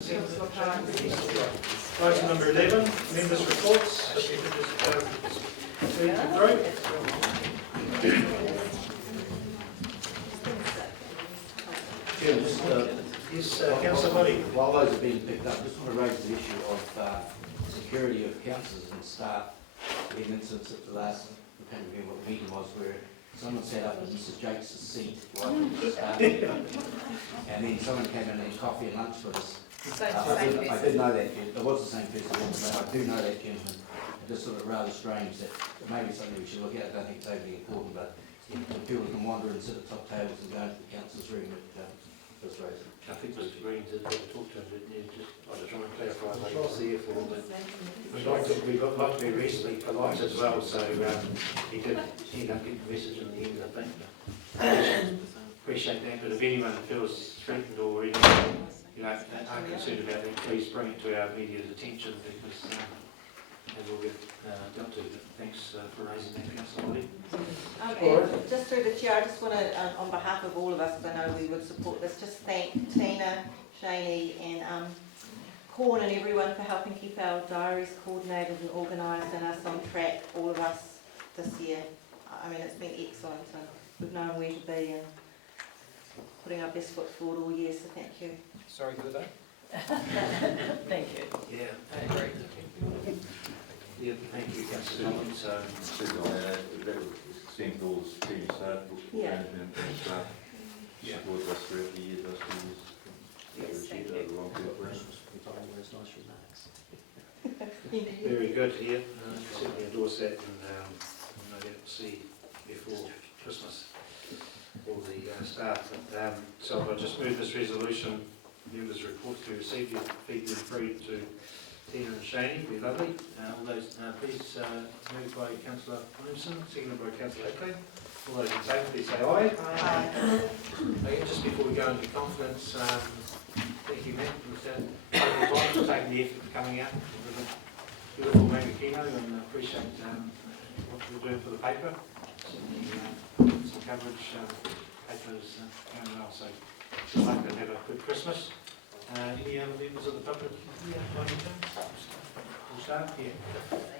Item number 11, members' reports. If you could just read them through. Yes, Councillor Muddy. While those are being picked up, just want to raise the issue of security of councillors and staff. We had an incident at the last, I can't remember what the meeting was, where someone sat up in Mrs. Jakes' seat while the staff, and then someone came in and had coffee and lunch with us. I did know that, it was the same person, but I do know that gentleman. It's just sort of rather strange that it may be something we should look at. I don't think it's overly important, but people can wander and sit at top tables and go into the council's room at this race. I think Mr. Green did talk to him, didn't he? I was trying to clarify what he was there for, but we'd like to be reasonably polite as well, so he did end up getting the message in the end, I think. Appreciate that, but if anyone feels threatened or anything, are concerned about that, please bring it to our immediate attention because it will get dealt to. But thanks for raising that, Councillor Muddy. And just through the chair, I just want to, on behalf of all of us, because I know we would support this, just thank Tina, Shani and Corn and everyone for helping keep our diaries coordinated and organised and us on track, all of us this year. I mean, it's been excellent and we've known where to be and putting our best foot forward all year, so thank you. Sorry for that. Thank you. Yeah, I agree. yeah, thank you, Councillor Collins. Thank all senior staff, Yeah. management and staff, support us throughout the year, those two years. Yes, thank you. Very good to hear. Certainly endorse that and no doubt we'll see before Christmas all the staff. So I'll just move this resolution, members' report to receive your feed them free to Tina and Shani, be lovely. All those, please, moved by Councillor Williamson, seconded by Councillor Oakley. All those in favour, please say aye. Aye. Okay, just before we go into confidence, thank you, Matt, for taking the effort of coming out with a beautiful Mangakino and appreciate what you're doing for the paper. Some coverage, papers going well, so good luck and have a good Christmas. Any other members of the public? We'll start here.